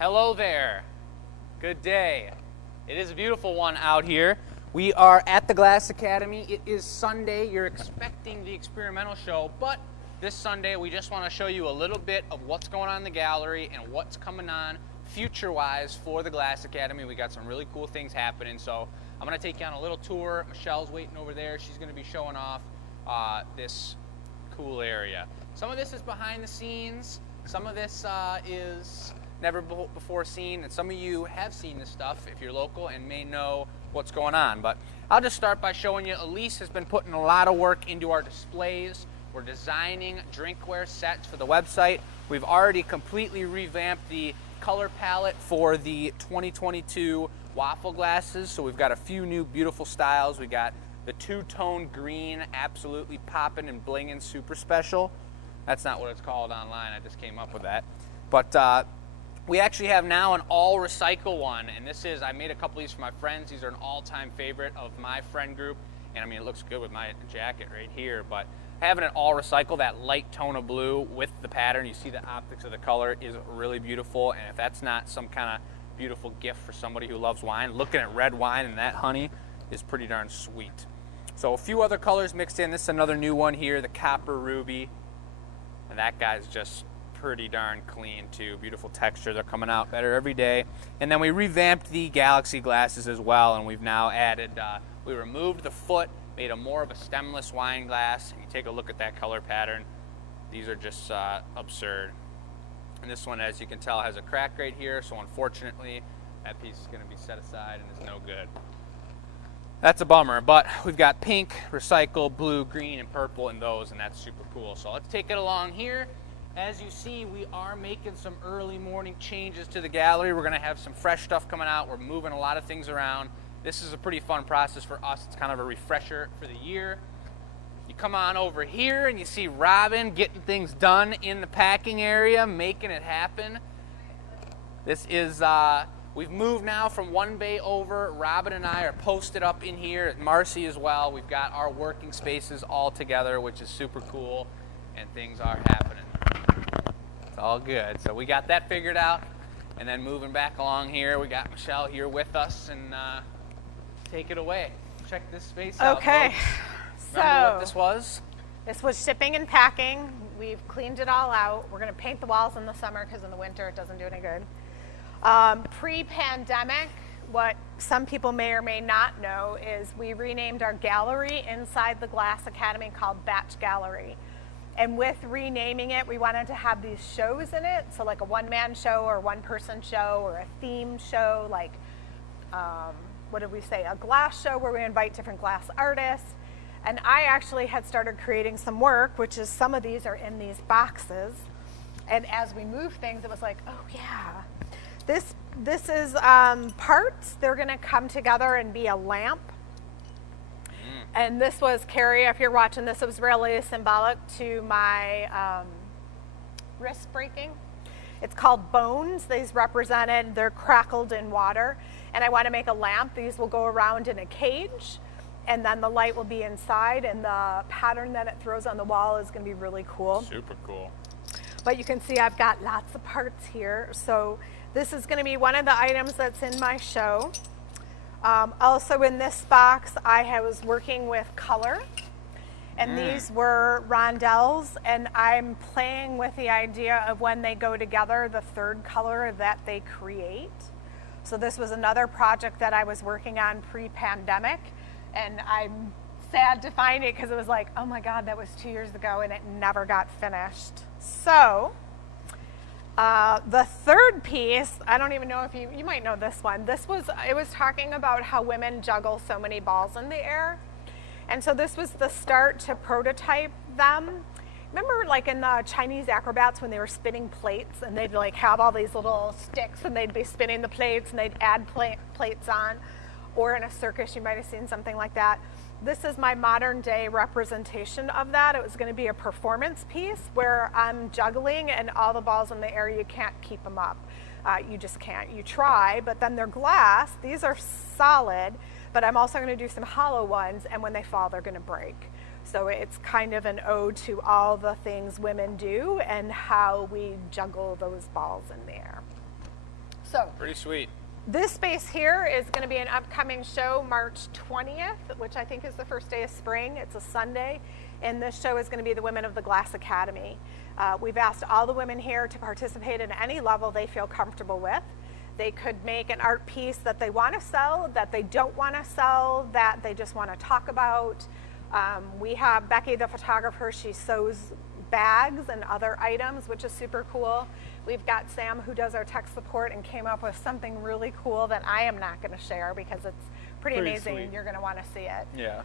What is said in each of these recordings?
Hello there. Good day. It is a beautiful one out here. We are at the Glass Academy. It is Sunday. You're expecting the experimental show, but this Sunday we just want to show you a little bit of what's going on in the gallery and what's coming on future-wise for the Glass Academy. We got some really cool things happening, so I'm going to take you on a little tour. Michelle's waiting over there. She's going to be showing off this cool area. Some of this is behind the scenes. Some of this is never before seen, and some of you have seen this stuff if you're local and may know what's going on. But I'll just start by showing you Elise has been putting a lot of work into our displays. We're designing drinkware sets for the website. We've already completely revamped the color palette for the 2022 waffle glasses. So we've got a few new beautiful styles. We got the two-tone green, absolutely popping and blinging, super special. That's not what it's called online. I just came up with that. But we actually have now an all recycle one, and this is, I made a couple of these for my friends. These are an all-time favorite of my friend group, and I mean, it looks good with my jacket right here, but having it all recycle, that light tone of blue with the pattern, you see the optics of the color is really beautiful, and if that's not some kind of beautiful gift for somebody who loves wine, looking at red wine and that honey is pretty darn sweet. So a few other colors mixed in. This is another new one here, the copper ruby, and that guy's just pretty darn clean too. Beautiful texture. They're coming out better every day. And then we revamped the Galaxy glasses as well, and we've now added, we removed the foot, made a more of a stemless wine glass, and you take a look at that color pattern. These are just absurd. And this one, as you can tell, has a crack right here, so unfortunately that piece is going to be set aside and is no good. That's a bummer, but we've got pink, recycle, blue, green, and purple in those, and that's super cool. So let's take it along here. As you see, we are making some early morning changes to the gallery. We're going to have some fresh stuff coming out. We're moving a lot of things around. This is a pretty fun process for us. It's kind of a refresher for the year. You come on over here and you see Robin getting things done in the packing area, making it happen. This is, we've moved now from one bay over. Robin and I are posted up in here, Marcy as well. We've got our working spaces all together, which is super cool, and things are happening. All good. So we got that figured out, and then moving back along here, we got Michelle here with us, and take it away. Check this space out. Okay. Remember what this was? This was shipping and packing. We've cleaned it all out. We're going to paint the walls in the summer because in the winter it doesn't do any good. Pre-pandemic, what some people may or may not know is we renamed our gallery inside the Glass Academy called Batch Gallery. And with renaming it, we wanted to have these shows in it. So like a one-man show or one-person show or a theme show, like, what did we say, a glass show where we invite different glass artists. And I actually had started creating some work, which is some of these are in these boxes. And as we move things, it was like, oh yeah. This is parts. They're gonna come together and be a lamp. And this was, Carrie, if you're watching this, it was really symbolic to my wrist breaking. It's called bones. These represented, they're crackled in water. And I want to make a lamp. These will go around in a cage, and then the light will be inside, and the pattern that it throws on the wall is going to be really cool. Super cool. But you can see I've got lots of parts here. So this is going to be one of the items that's in my show. Also in this box, I was working with color, and these were rondelles, and I'm playing with the idea of when they go together, the third color that they create. So this was another project that I was working on pre-pandemic, and I'm sad to find it because it was like, oh my God, that was 2 years ago, and it never got finished. So the third piece, I don't even know if you might know this one. It was talking about how women juggle so many balls in the air. And so this was the start to prototype them. Remember like in the Chinese acrobats when they were spinning plates and they'd like have all these little sticks and they'd be spinning the plates and they'd add plates on? Or in a circus, you might have seen something like that. This is my modern day representation of that. It was going to be a performance piece where I'm juggling and all the balls in the air, you can't keep them up. You just can't. You try, but then they're glass. These are solid, but I'm also going to do some hollow ones, and when they fall, they're going to break. So it's kind of an ode to all the things women do and how we juggle those balls in the air. So Pretty sweet. this space here is going to be an upcoming show March 20th, which I think is the first day of spring. It's a Sunday. And this show is going to be the Women of the Glass Academy. We've asked all the women here to participate at any level they feel comfortable with. They could make an art piece that they want to sell, that they don't want to sell, that they just want to talk about. We have Becky, the photographer. She sews bags and other items, which is super cool. We've got Sam, who does our tech support and came up with something really cool that I am not going to share because it's pretty amazing. sweet. You're going to want to see it. Yeah.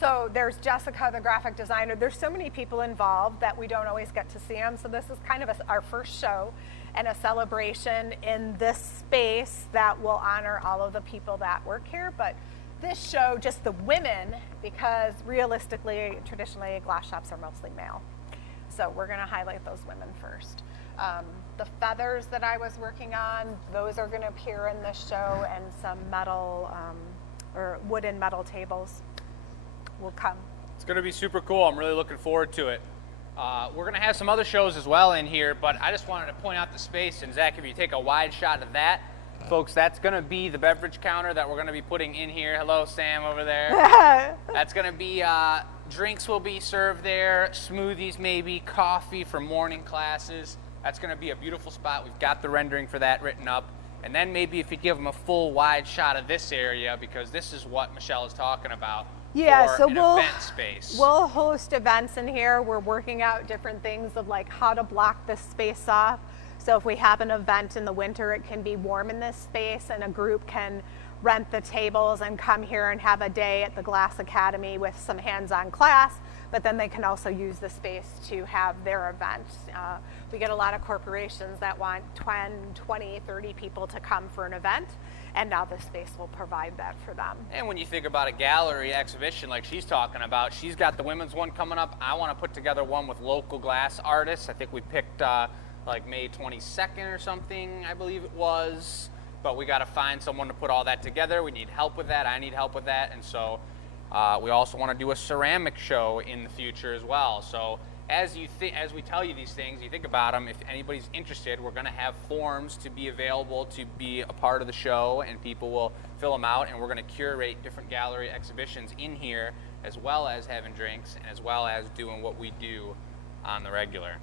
So there's Jessica, the graphic designer. There's so many people involved that we don't always get to see them. So this is kind of our first show and a celebration in this space that will honor all of the people that work here. But this show, just the women, because realistically, traditionally, glass shops are mostly male. So we're going to highlight those women first. The feathers that I was working on, those are going to appear in this show, and some metal or wooden metal tables will come. It's going to be super cool. I'm really looking forward to it. We're going to have some other shows as well in here, but I just wanted to point out the space. And Zach, if you take a wide shot of that, folks, that's going to be the beverage counter that we're going to be putting in here. Hello, Sam, over there. That's going to be, drinks will be served there, smoothies maybe, coffee for morning classes. That's going to be a beautiful spot. We've got the rendering for that written up. And then maybe if you give them a full wide shot of this area, because this is what Michelle is talking about. Yeah, for so an we'll event space. We'll host events in here. We're working out different things of like how to block this space off. So if we have an event in the winter, it can be warm in this space, and a group can rent the tables and come here and have a day at the Glass Academy with some hands-on class. But then they can also use the space to have their event. We get a lot of corporations that want 10, 20, 30 people to come for an event. And now this space will provide that for them. And when you think about a gallery exhibition like she's talking about, she's got the women's one coming up. I want to put together one with local glass artists. I think we picked like May 22nd or something, I believe it was. But we got to find someone to put all that together. We need help with that. I need help with that. And so we also want to do a ceramic show in the future as well. So as we tell you these things, you think about them. If anybody's interested, we're going to have forms to be available to be a part of the show, and people will fill them out, and we're going to curate different gallery exhibitions in here, as well as having drinks, and as well as doing what we do on the regular.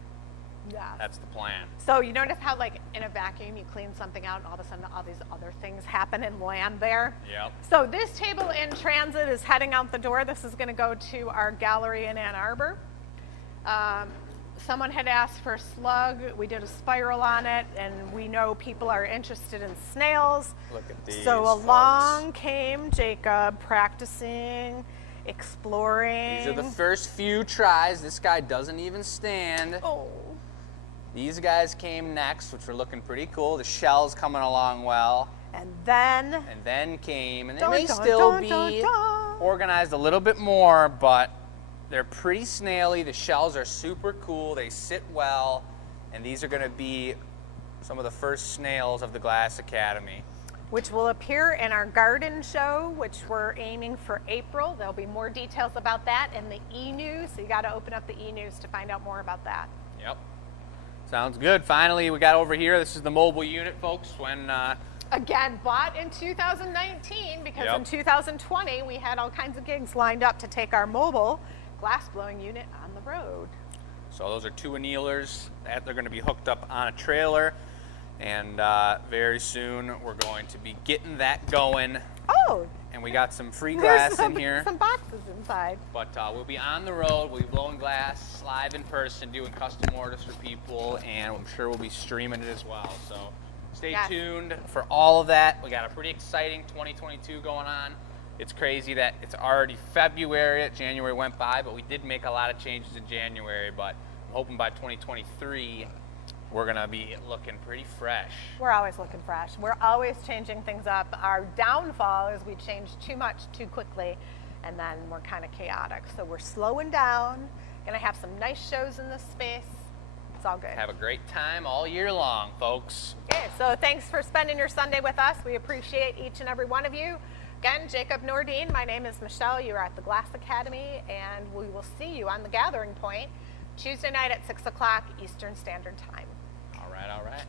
Yeah. That's the plan. So you notice how like in a vacuum you clean something out and all of a sudden all these other things happen and land there? Yep. So this table in transit is heading out the door. This is going to go to our gallery in Ann Arbor. Someone had asked for slug. We did a spiral on it, and we know people are interested in snails. Look at these. So folks. along came Jacob, practicing, exploring. These are the first few tries. This guy doesn't even stand. Oh. These guys came next, which were looking pretty cool. The shell's coming along well. And then came, and they Dun, may dun, still dun, be dun, dun. organized a little bit more, but they're pretty snaily. The shells are super cool. They sit well, and these are going to be some of the first snails of the Glass Academy. which will appear in our garden show, which we're aiming for April. There'll be more details about that in the e-news, so you got to open up the e-news to find out more about that. Yep. Sounds good. Finally, we got over here. This is the mobile unit, folks. When Again, bought in 2019 because Yep. in 2020 we had all kinds of gigs lined up to take our mobile glass blowing unit on the road. So those are two annealers. They're going to be hooked up on a trailer, and very soon we're going to be getting that going. Oh, And we got some free there's glass in here. some boxes inside. But we'll be on the road. We'll be blowing glass live in person, doing custom orders for people, and I'm sure we'll be streaming it as well. So stay Yes. tuned for all of that. We got a pretty exciting 2022 going on. It's crazy that it's already February. January went by, but we did make a lot of changes in January. But I'm hoping by 2023, we're going to be looking pretty fresh. We're always looking fresh. We're always changing things up. Our downfall is we change too much too quickly, and then we're kind of chaotic. So we're slowing down. Gonna have some nice shows in this space. It's all good. Have a great time all year long, folks. Okay, so thanks for spending your Sunday with us. We appreciate each and every one of you. Again, Jacob Nordine, my name is Michelle. You are at the Glass Academy, and we will see you on the Gathering Point Tuesday night at 6 o'clock Eastern Standard Time. All right, all right.